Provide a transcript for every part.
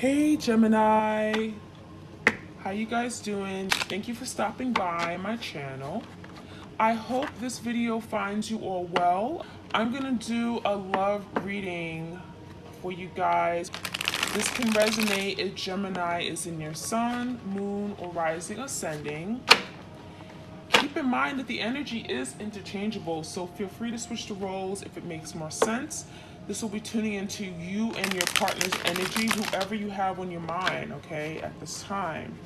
Hey Gemini, how you guys doing? Thank you for stopping by my channel. I hope this video finds you all well. I'm gonna do a love reading for you guys. This can resonate if Gemini is in your sun, moon, or rising ascending. Keep in mind that the energy is interchangeable, so feel free to switch the roles if it makes more sense. This will be tuning into you and your partner's energy, whoever you have on your mind, okay, at this time.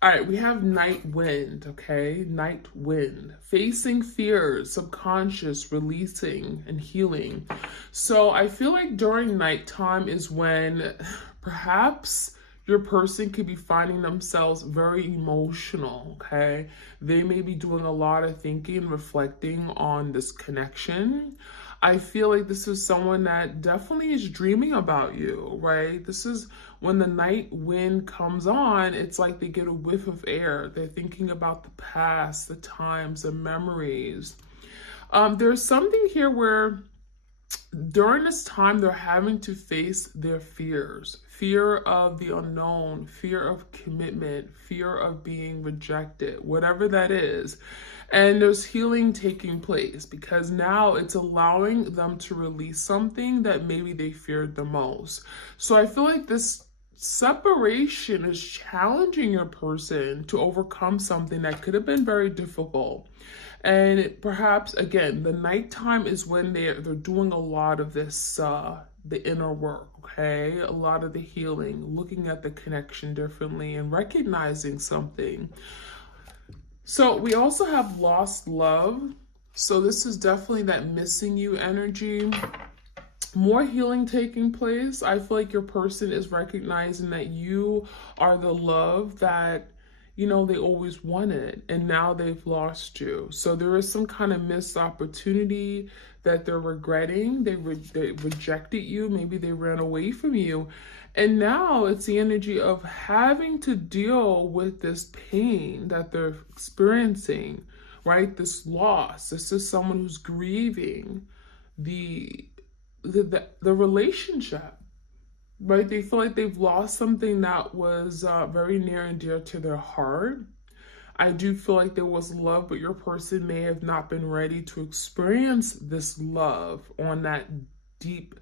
All right, we have night wind, okay? Night wind. Facing fears, subconscious, releasing, and healing. So I feel like during nighttime is when perhaps your person could be finding themselves very emotional, okay? They may be doing a lot of thinking, reflecting on this connection. I feel like this is someone that definitely is dreaming about you, right? This is when the night wind comes on, it's like they get a whiff of air. They're thinking about the past, the times, the memories. There's something here where during this time, they're having to face their fears, fear of the unknown, fear of commitment, fear of being rejected, whatever that is. And there's healing taking place because now it's allowing them to release something that maybe they feared the most. So I feel like this separation is challenging your person to overcome something that could have been very difficult. And perhaps again, the nighttime is when they're doing a lot of this, the inner work, okay? A lot of the healing, looking at the connection differently and recognizing something. So we also have lost love. So this is definitely that missing you energy. More healing taking place. I feel like your person is recognizing that you are the love that they always wanted, and now they've lost you. So there is some kind of missed opportunity that they're regretting. They rejected you. Maybe they ran away from you. And now it's the energy of having to deal with this pain that they're experiencing, right? This loss. This is someone who's grieving the relationship, right? They feel like they've lost something that was very near and dear to their heart. I do feel like there was love, but your person may have not been ready to experience this love on that deep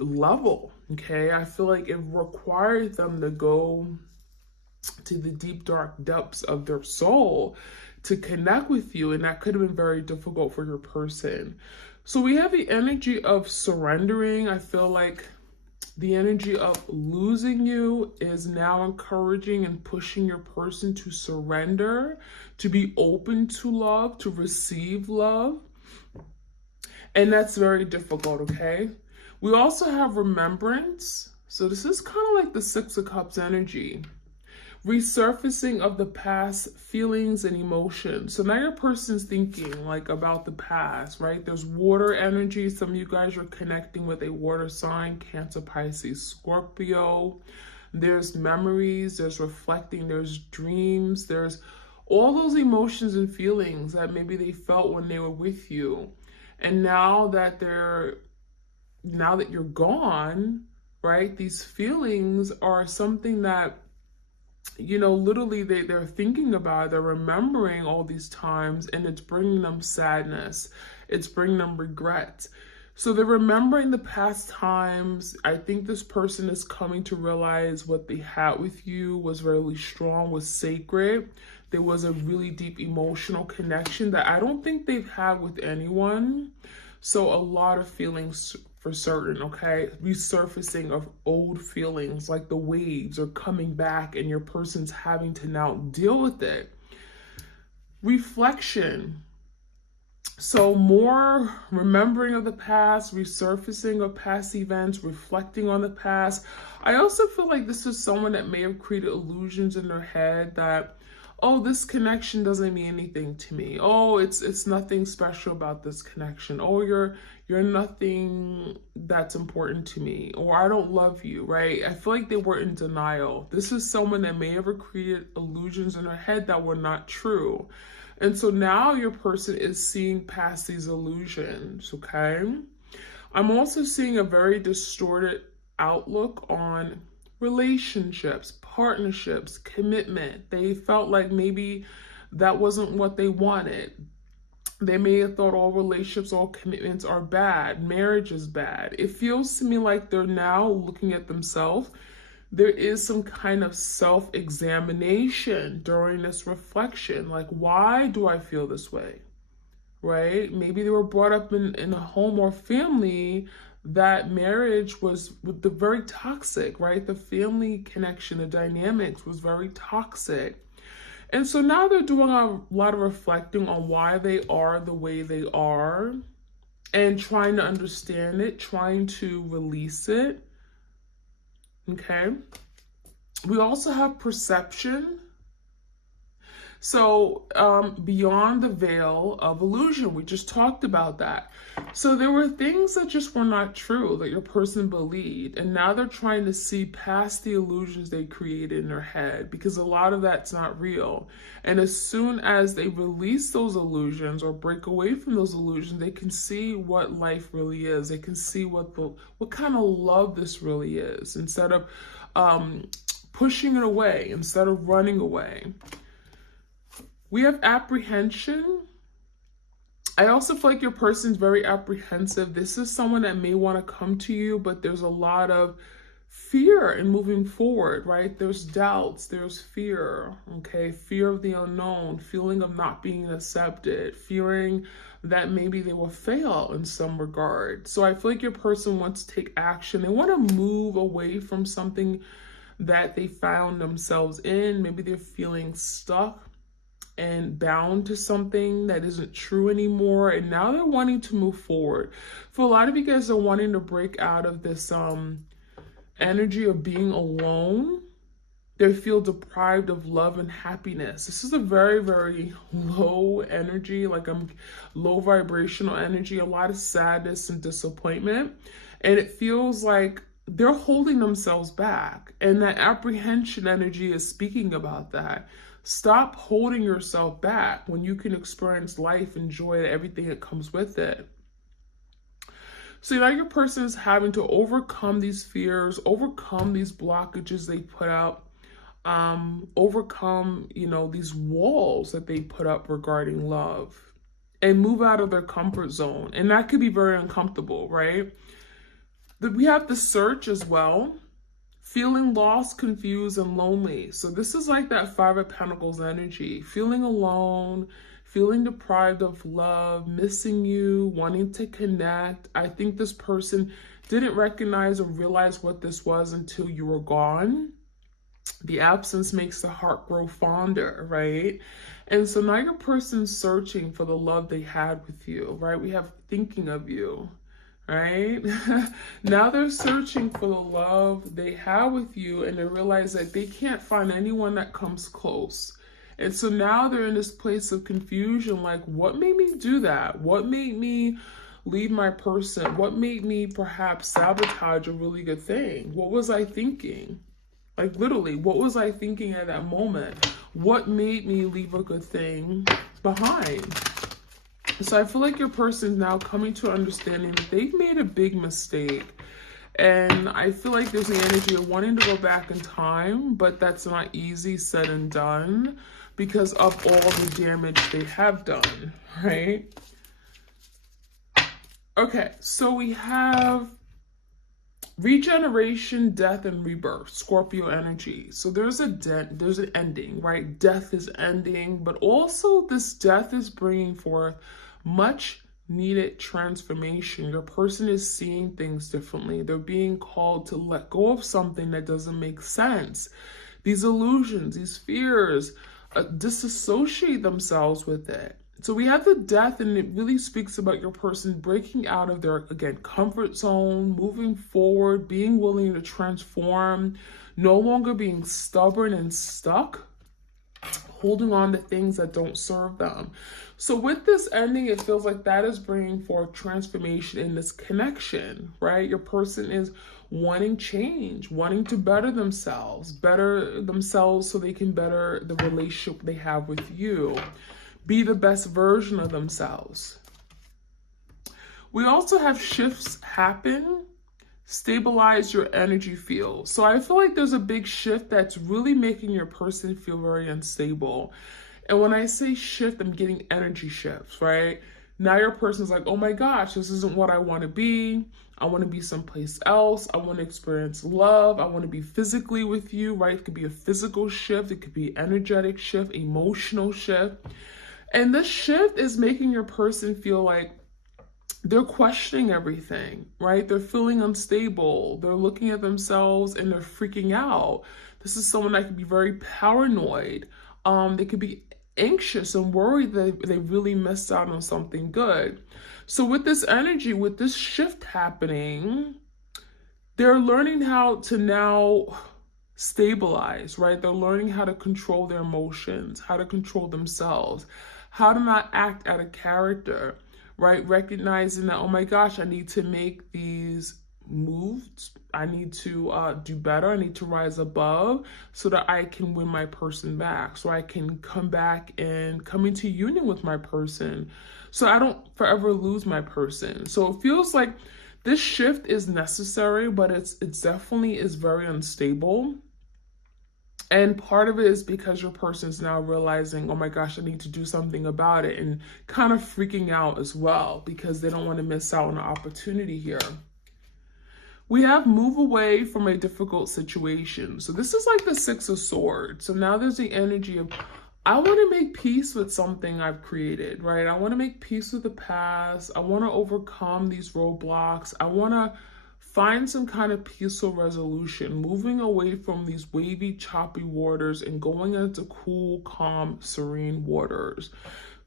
level. Okay, I feel like it required them to go to the deep dark depths of their soul to connect with you, and that could have been very difficult for your person. So we have the energy of surrendering. I feel like the energy of losing you is now encouraging and pushing your person to surrender, to be open to love, to receive love. And that's very difficult, okay? We also have remembrance. So this is kind of like the Six of Cups energy. Resurfacing of the past feelings and emotions. So now your person's thinking like about the past, right? There's water energy. Some of you guys are connecting with a water sign, Cancer, Pisces, Scorpio. There's memories, there's reflecting, there's dreams, there's all those emotions and feelings that maybe they felt when they were with you. And now that you're gone, right? These feelings are something that literally they're thinking about, they're remembering all these times, and it's bringing them sadness. It's bringing them regret. So they're remembering the past times. I think this person is coming to realize what they had with you was really strong, was sacred. There was a really deep emotional connection that I don't think they've had with anyone. So a lot of feelings for certain, okay? Resurfacing of old feelings, like the waves are coming back and your person's having to now deal with it. Reflection. So more remembering of the past, resurfacing of past events, reflecting on the past. I also feel like this is someone that may have created illusions in their head that, oh, this connection doesn't mean anything to me. Oh, it's nothing special about this connection. Oh, you're nothing that's important to me. Or I don't love you, right? I feel like they were in denial. This is someone that may have created illusions in their head that were not true. And so now your person is seeing past these illusions, okay? I'm also seeing a very distorted outlook on relationships, partnerships, commitment. They felt like maybe that wasn't what they wanted. They may have thought all relationships, all commitments are bad. Marriage is bad. It feels to me like they're now looking at themselves. There is some kind of self-examination during this reflection. Like, why do I feel this way? Right? Maybe they were brought up in a home or family that marriage was very toxic, right? The family connection, the dynamics was very toxic. And so now they're doing a lot of reflecting on why they are the way they are and trying to understand it, trying to release it. Okay. We also have perception. So beyond the veil of illusion, we just talked about that. So there were things that just were not true that your person believed. And now they're trying to see past the illusions they created in their head, because a lot of that's not real. And as soon as they release those illusions or break away from those illusions, they can see what life really is. They can see what kind of love this really is, instead of pushing it away, instead of running away. We have apprehension. I also feel like your person's very apprehensive. This is someone that may want to come to you, but there's a lot of fear in moving forward, right? There's doubts, there's fear, okay? Fear of the unknown, feeling of not being accepted, fearing that maybe they will fail in some regard. So I feel like your person wants to take action. They want to move away from something that they found themselves in. Maybe they're feeling stuck and bound to something that isn't true anymore, and now they're wanting to move forward. For a lot of you guys are wanting to break out of this energy of being alone. They feel deprived of love and happiness. This is a very, very low energy, like a low vibrational energy, a lot of sadness and disappointment. And it feels like they're holding themselves back. And that apprehension energy is speaking about that. Stop holding yourself back when you can experience life, enjoy everything that comes with it. So now your person is having to overcome these fears, overcome these blockages they put up, overcome, these walls that they put up regarding love, and move out of their comfort zone. And that could be very uncomfortable, right? We have the search as well. Feeling lost, confused, and lonely. So this is like that Five of Pentacles energy. Feeling alone, feeling deprived of love, missing you, wanting to connect. I think this person didn't recognize or realize what this was until you were gone. The absence makes the heart grow fonder, right? And so now your person's searching for the love they had with you, right? We have thinking of you. Right? Now they're searching for the love they have with you, and they realize that they can't find anyone that comes close. And so now they're in this place of confusion, like, what made me do that? What made me leave my person? What made me perhaps sabotage a really good thing? What was I thinking? Like, literally, what was I thinking at that moment? What made me leave a good thing behind? So I feel like your person is now coming to understanding that they've made a big mistake. And I feel like there's the energy of wanting to go back in time, but that's not easy said and done because of all the damage they have done, right? Okay, so we have regeneration, death, and rebirth, Scorpio energy. So there's an ending, right? Death is ending, but also this death is bringing forth much needed transformation. Your person is seeing things differently. They're being called to let go of something that doesn't make sense. These illusions, these fears, disassociate themselves with it. So we have the death, and it really speaks about your person breaking out of their, again, comfort zone, moving forward, being willing to transform, no longer being stubborn and stuck, holding on to things that don't serve them. So with this ending, it feels like that is bringing forth transformation in this connection, right? Your person is wanting change, wanting to better themselves so they can better the relationship they have with you, be the best version of themselves. We also have shifts happen, stabilize your energy field. So I feel like there's a big shift that's really making your person feel very unstable. And when I say shift, I'm getting energy shifts, right? Now your person's like, oh my gosh, this isn't what I want to be. I want to be someplace else. I want to experience love. I want to be physically with you, right? It could be a physical shift. It could be energetic shift, emotional shift. And this shift is making your person feel like they're questioning everything, right? They're feeling unstable. They're looking at themselves and they're freaking out. This is someone that could be very paranoid. They could be anxious and worried that they really missed out on something good. So with this energy, with this shift happening, they're learning how to now stabilize, right? They're learning how to control their emotions, how to control themselves, how to not act out of character, right? Recognizing that, oh my gosh, I need to make these moves. I need to do better. I need to rise above so that I can win my person back, so I can come back and come into union with my person, so I don't forever lose my person. So it feels like this shift is necessary, but it definitely is very unstable. And part of it is because your person's now realizing, oh my gosh, I need to do something about it, and kind of freaking out as well because they don't want to miss out on an opportunity here. We have move away from a difficult situation. So this is like the Six of Swords. So now there's the energy of, I want to make peace with something I've created, right? I want to make peace with the past. I want to overcome these roadblocks. I want to find some kind of peaceful resolution, moving away from these wavy, choppy waters and going into cool, calm, serene waters.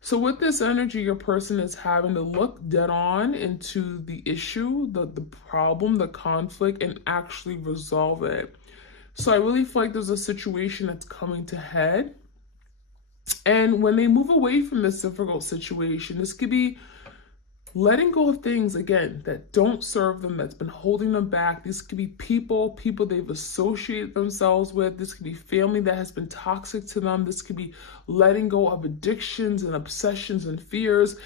So with this energy, your person is having to look dead on into the issue, the problem, the conflict, and actually resolve it. So I really feel like there's a situation that's coming to head. And when they move away from this difficult situation, this could be letting go of things, again, that don't serve them, that's been holding them back. These could be people they've associated themselves with. This could be family that has been toxic to them. This could be letting go of addictions and obsessions and fears.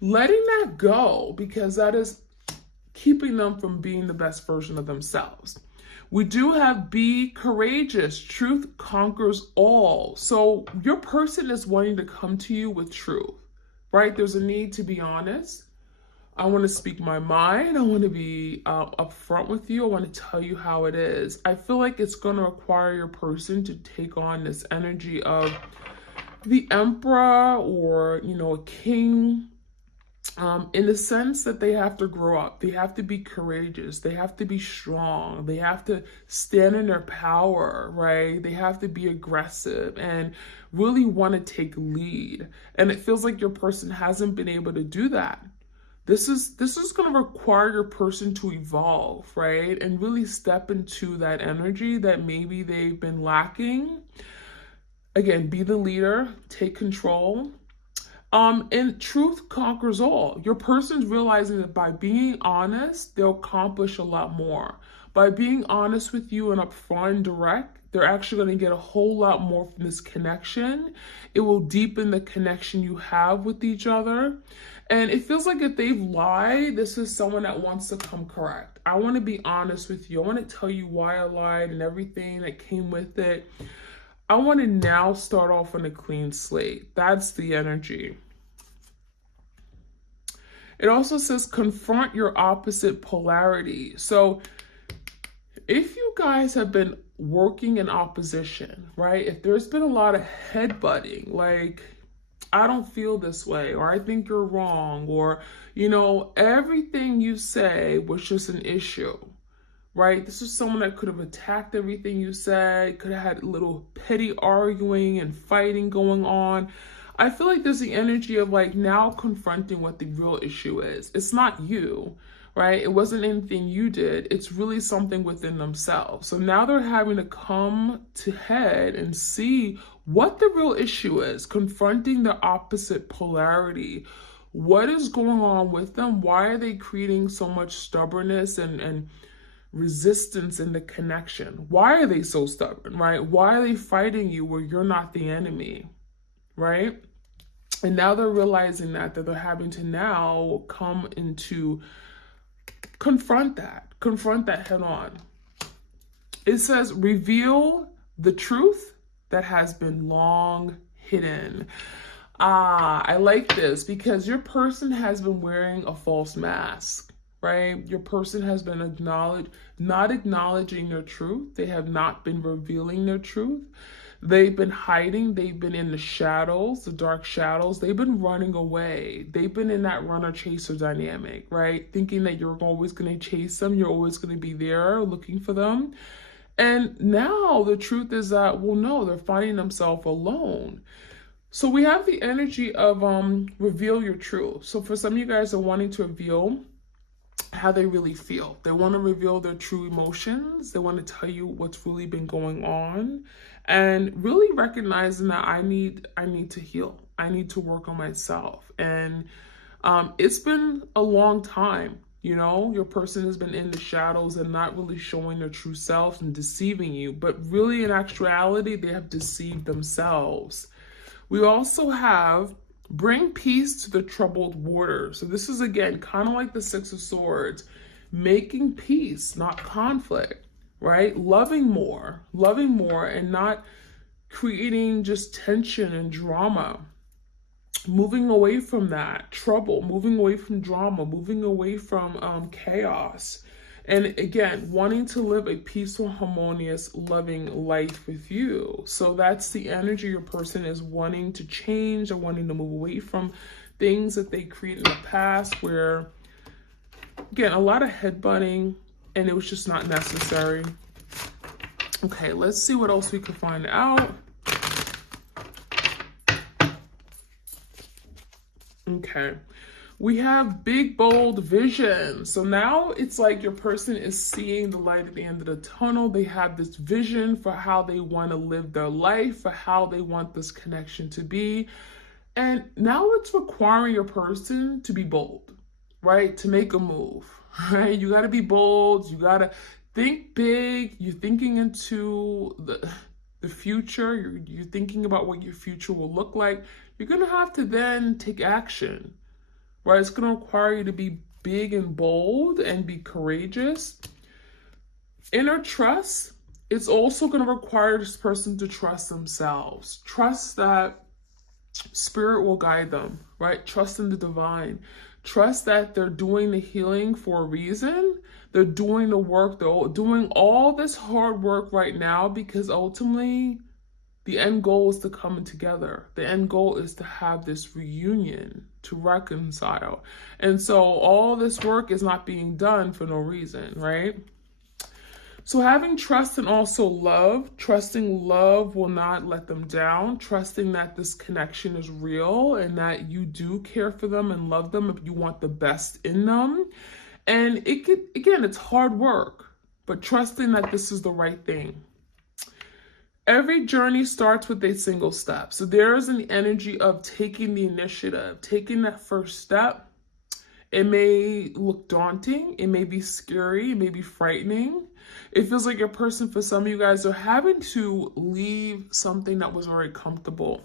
Letting that go, because that is keeping them from being the best version of themselves. We do have be courageous. Truth conquers all. So your person is wanting to come to you with truth, right? There's a need to be honest. I want to speak my mind. I want to be upfront with you. I want to tell you how it is. I feel like it's going to require your person to take on this energy of the emperor or, a king, in the sense that they have to grow up. They have to be courageous. They have to be strong. They have to stand in their power, right? They have to be aggressive and really want to take lead. And it feels like your person hasn't been able to do that. This is going to require your person to evolve, right? And really step into that energy that maybe they've been lacking. Again, be the leader, take control. And truth conquers all. Your person's realizing that by being honest, they'll accomplish a lot more. By being honest with you and upfront and direct, they're actually going to get a whole lot more from this connection. It will deepen the connection you have with each other. And it feels like if they've lied, this is someone that wants to come correct. I want to be honest with you. I want to tell you why I lied and everything that came with it. I want to now start off on a clean slate. That's the energy. It also says confront your opposite polarity. So if you guys have been working in opposition, right? If there's been a lot of headbutting, like, I don't feel this way, or I think you're wrong, or, everything you say was just an issue, right? This is someone that could have attacked everything you said, could have had a little petty arguing and fighting going on. I feel like there's the energy of like now confronting what the real issue is. It's not you, right? It wasn't anything you did. It's really something within themselves. So now they're having to come to head and see what the real issue is, confronting the opposite polarity. What is going on with them? Why are they creating so much stubbornness and resistance in the connection? Why are they so stubborn, right? Why are they fighting you where you're not the enemy, right? And now they're realizing that they're having to now come into confront that head on. It says, reveal the truth that has been long hidden. I like this because your person has been wearing a false mask, right? Your person has been not acknowledging their truth. They have not been revealing their truth. They've been hiding. They've been in the shadows, the dark shadows. They've been running away. They've been in that runner-chaser dynamic, right? Thinking that you're always going to chase them. You're always going to be there looking for them. And now the truth is that, well, no, they're finding themselves alone. So we have the energy of reveal your truth. So for some of you guys are wanting to reveal how they really feel. They want to reveal their true emotions. They want to tell you what's really been going on, and really recognizing that I need to heal. I need to work on myself. And it's been a long time. You know, your person has been in the shadows and not really showing their true self and deceiving you. But really, in actuality, they have deceived themselves. We also have bring peace to the troubled water. So this is, again, kind of like the Six of Swords, making peace, not conflict, right? Loving more, and not creating just tension and drama. Moving away from that trouble, moving away from drama, moving away from chaos. And again, wanting to live a peaceful, harmonious, loving life with you. So that's the energy your person is wanting to change or wanting to move away from things that they created in the past where, again, a lot of headbutting and it was just not necessary. Okay, let's see what else we can find out. Okay. We have big, bold vision. So now it's like your person is seeing the light at the end of the tunnel. They have this vision for how they want to live their life, for how they want this connection to be. And now it's requiring your person to be bold, right? To make a move, right? You got to be bold. You got to think big. You're thinking into the future. You're thinking about what your future will look like. You're going to have to then take action. Right? It's going to require you to be big and bold and be courageous. Inner trust, it's also going to require this person to trust themselves. Trust that spirit will guide them, right? Trust in the divine. Trust that they're doing the healing for a reason. They're doing the work. They're doing all this hard work right now because ultimately the end goal is to come together. The end goal is to have this reunion, to reconcile. And so all this work is not being done for no reason, right? So having trust and also love, trusting love will not let them down, trusting that this connection is real and that you do care for them and love them if you want the best in them. And it could, again, it's hard work, but trusting that this is the right thing. Every journey starts with a single step. So there is an energy of taking the initiative, taking that first step. It may look daunting. It may be scary. It may be frightening. It feels like your person, for some of you guys, are having to leave something that was very comfortable.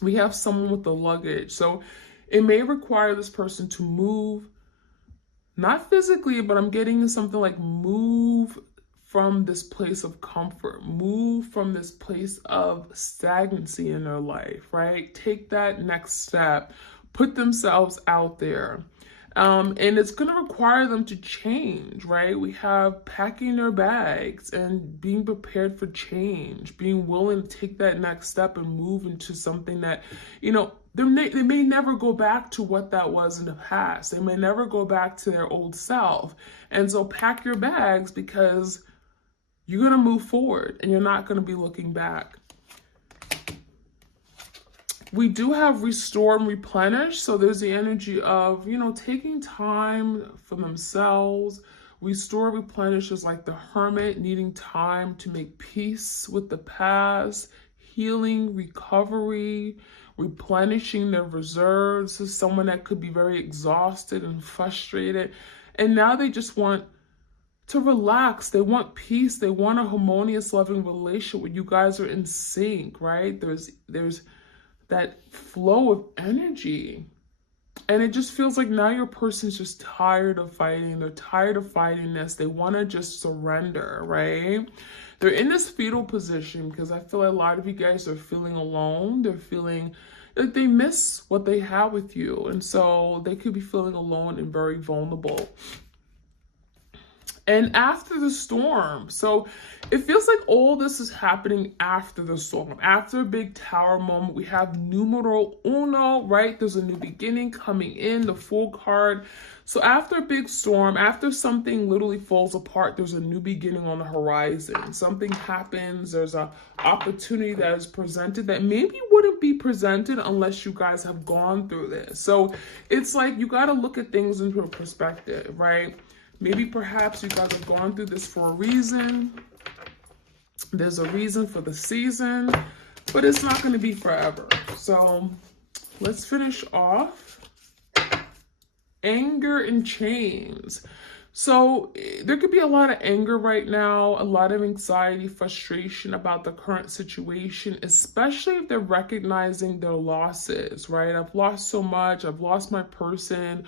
We have someone with the luggage. So it may require this person to move, not physically, but I'm getting something like move from this place of comfort, move from this place of stagnancy in their life, right? Take that next step, put themselves out there. And it's going to require them to change, right? We have packing their bags and being prepared for change, being willing to take that next step and move into something that, you know, they may never go back to what that was in the past. They may never go back to their old self. And so pack your bags because you're going to move forward and you're not going to be looking back. We do have restore and replenish. So there's the energy of, you know, taking time for themselves. Restore, replenish is like the hermit needing time to make peace with the past, healing, recovery, replenishing their reserves. This is someone that could be very exhausted and frustrated. And now they just want to relax. They want peace. They want a harmonious, loving relationship where you guys are in sync, right? There's that flow of energy. And it just feels like now your person's just tired of fighting. They're tired of fighting this. They want to just surrender, right? They're in this fetal position because I feel like a lot of you guys are feeling alone. They're feeling like they miss what they have with you. And so they could be feeling alone and very vulnerable. And after the storm, so it feels like all this is happening after the storm. After a big tower moment, we have numero uno, right? There's a new beginning coming in, the Fool card. So after a big storm, after something literally falls apart, there's a new beginning on the horizon. Something happens, there's an opportunity that is presented that maybe wouldn't be presented unless you guys have gone through this. So it's like you got to look at things into a perspective, right? Maybe perhaps you guys have gone through this for a reason. There's a reason for the season, but it's not going to be forever. So let's finish off. Anger and chains. So there could be a lot of anger right now, a lot of anxiety, frustration about the current situation, especially if they're recognizing their losses, right? I've lost so much. I've lost my person.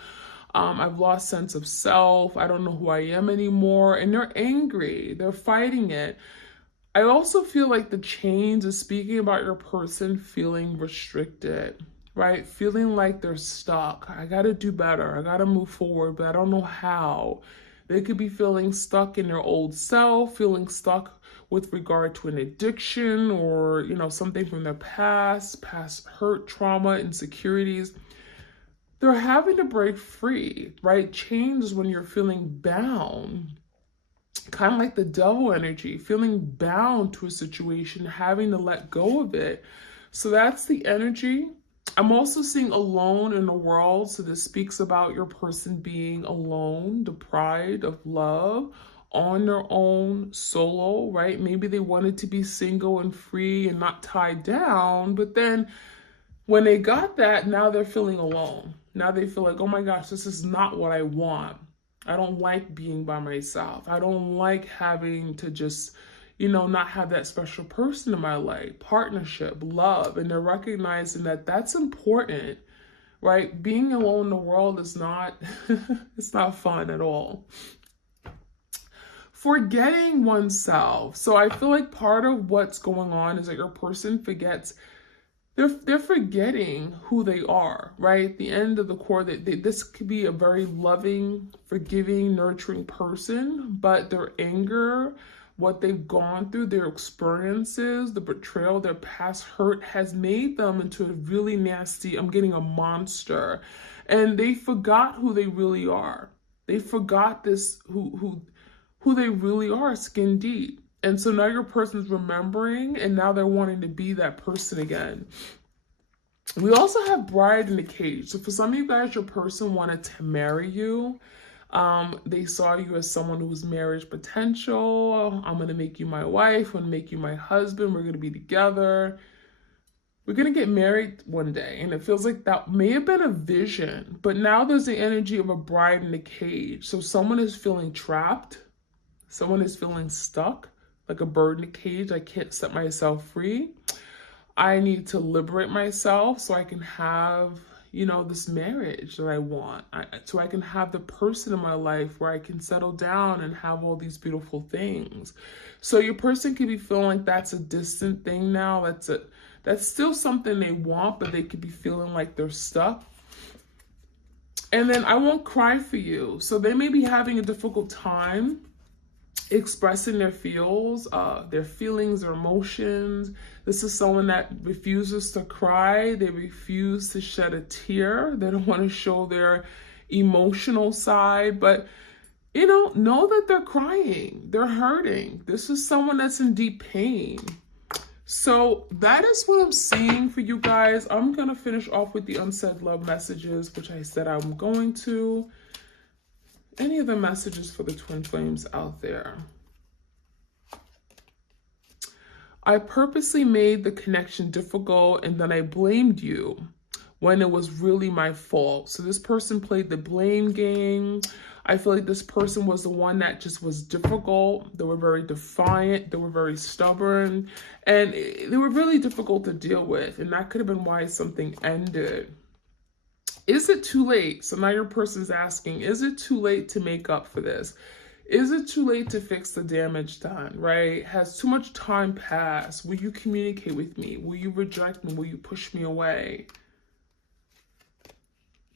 I've lost sense of self. I don't know who I am anymore. And they're angry. They're fighting it. I also feel like the chains is speaking about your person feeling restricted, right? Feeling like they're stuck. I got to do better. I got to move forward, but I don't know how. They could be feeling stuck in their old self, feeling stuck with regard to an addiction or, something from their past hurt, trauma, insecurities. They're having to break free, right? Change is when you're feeling bound, kind of like the devil energy, feeling bound to a situation, having to let go of it. So that's the energy. I'm also seeing alone in the world. So this speaks about your person being alone, deprived of love, on their own, solo, right? Maybe they wanted to be single and free and not tied down, but then when they got that, now they're feeling alone. Now they feel like, oh my gosh, this is not what I want. I don't like being by myself. I don't like having to just, not have that special person in my life, partnership, love. And they're recognizing that that's important, right? Being alone in the world is not, it's not fun at all. Forgetting oneself. So I feel like part of what's going on is that your person forgets. They're forgetting who they are, right? At the end of the core, this could be a very loving, forgiving, nurturing person, but their anger, what they've gone through, their experiences, the betrayal, their past hurt has made them into a really nasty, I'm getting a monster. And they forgot who they really are. They forgot this, who they really are, skin deep. And so now your person's remembering, and now they're wanting to be that person again. We also have bride in the cage. So for some of you guys, your person wanted to marry you. They saw you as someone who was marriage potential. I'm going to make you my wife. I'm going to make you my husband. We're going to be together. We're going to get married one day. And it feels like that may have been a vision. But now there's the energy of a bride in the cage. So someone is feeling trapped. Someone is feeling stuck. Like a bird in a cage. I can't set myself free. I need to liberate myself so I can have, this marriage that I want. So I can have the person in my life where I can settle down and have all these beautiful things. So your person could be feeling like that's a distant thing now. That's still something they want, but they could be feeling like they're stuck. And then I won't cry for you. So they may be having a difficult time expressing their feelings, their emotions. This is someone that refuses to cry. They refuse to shed a tear. They don't want to show their emotional side, but know that they're crying. They're hurting. This is someone that's in deep pain. So that is what I'm seeing for you guys. I'm going to finish off with the unsaid love messages, which I said I'm going to. Any of the messages for the twin flames out there? I purposely made the connection difficult and then I blamed you when it was really my fault. So this person played the blame game. I feel like this person was the one that just was difficult. They were very defiant. They were very stubborn. And they were really difficult to deal with. And that could have been why something ended. Is it too late? So now your person's asking, is it too late to make up for this? Is it too late to fix the damage done, right? Has too much time passed? Will you communicate with me? Will you reject me? Will you push me away?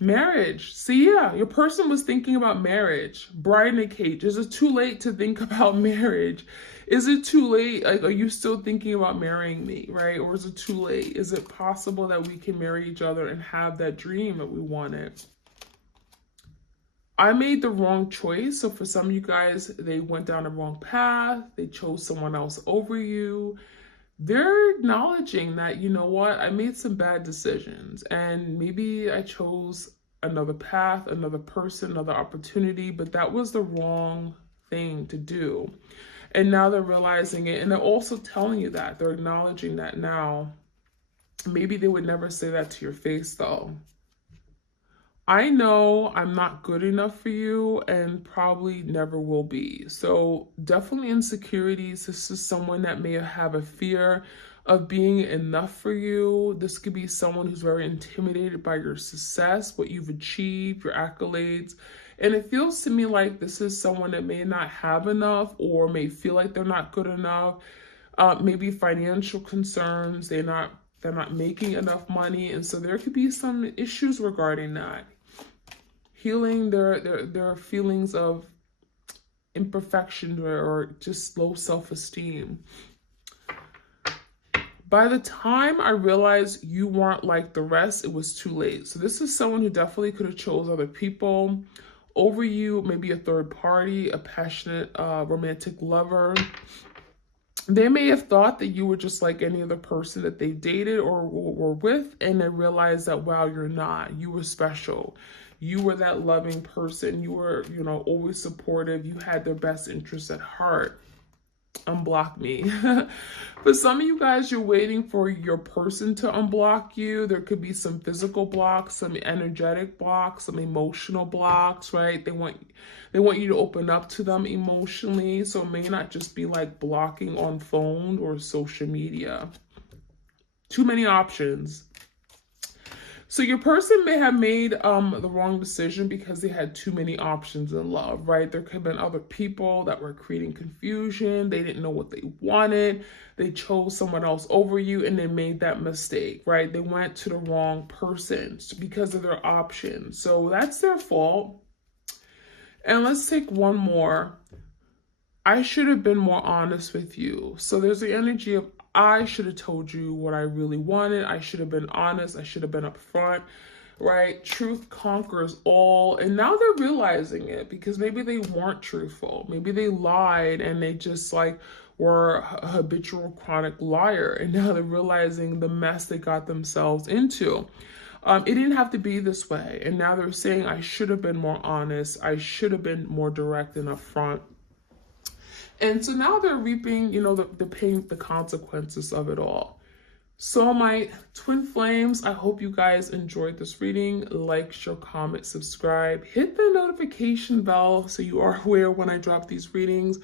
Marriage. See, yeah, your person was thinking about marriage. Bride in a cage. Is it too late to think about marriage? Is it too late? Like, are you still thinking about marrying me, right? Or is it too late? Is it possible that we can marry each other and have that dream that we wanted? I made the wrong choice. So for some of you guys, they went down the wrong path. They chose someone else over you. They're acknowledging that, you know what, I made some bad decisions and maybe I chose another path, another person, another opportunity, but that was the wrong thing to do. And now they're realizing it. And they're also telling you that. They're acknowledging that now. Maybe they would never say that to your face though. I know I'm not good enough for you and probably never will be. So definitely insecurities. This is someone that may have a fear of being enough for you. This could be someone who's very intimidated by your success, what you've achieved, your accolades. And it feels to me like this is someone that may not have enough or may feel like they're not good enough. Maybe financial concerns. They're not making enough money. And so there could be some issues regarding that. Healing their feelings of imperfection or just low self-esteem. By the time I realized you weren't like the rest, it was too late. So this is someone who definitely could have chose other people over you, maybe a third party, a passionate romantic lover. They may have thought that you were just like any other person that they dated or were with, and they realized that, wow, you're not. You were special. You were that loving person. You were, always supportive. You had their best interests at heart. Unblock me. For some of you guys, you're waiting for your person to unblock you. There could be some physical blocks, some energetic blocks, some emotional blocks, right? They want you to open up to them emotionally. So it may not just be like blocking on phone or social media. Too many options. So your person may have made the wrong decision because they had too many options in love, right? There could have been other people that were creating confusion. They didn't know what they wanted. They chose someone else over you and they made that mistake, right? They went to the wrong person because of their options. So that's their fault. And let's take one more. I should have been more honest with you. So there's the energy of I should have told you what I really wanted. I should have been honest. I should have been upfront, right? Truth conquers all. And now they're realizing it because maybe they weren't truthful. Maybe they lied and they just were a habitual chronic liar. And now they're realizing the mess they got themselves into. It didn't have to be this way. And now they're saying, I should have been more honest. I should have been more direct and upfront. And so now they're reaping, the pain, the consequences of it all. So my twin flames, I hope you guys enjoyed this reading. Like, share, comment, subscribe. Hit the notification bell so you are aware when I drop these readings.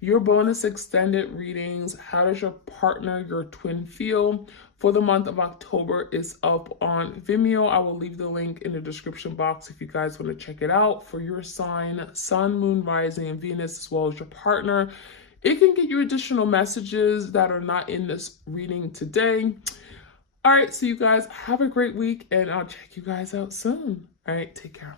Your bonus extended readings, how does your partner, your twin feel, for the month of October is up on Vimeo. I will leave the link in the description box if you guys want to check it out for your sign, sun, moon, rising, and Venus, as well as your partner. It can get you additional messages that are not in this reading today. All right, so you guys have a great week and I'll check you guys out soon. All right, take care.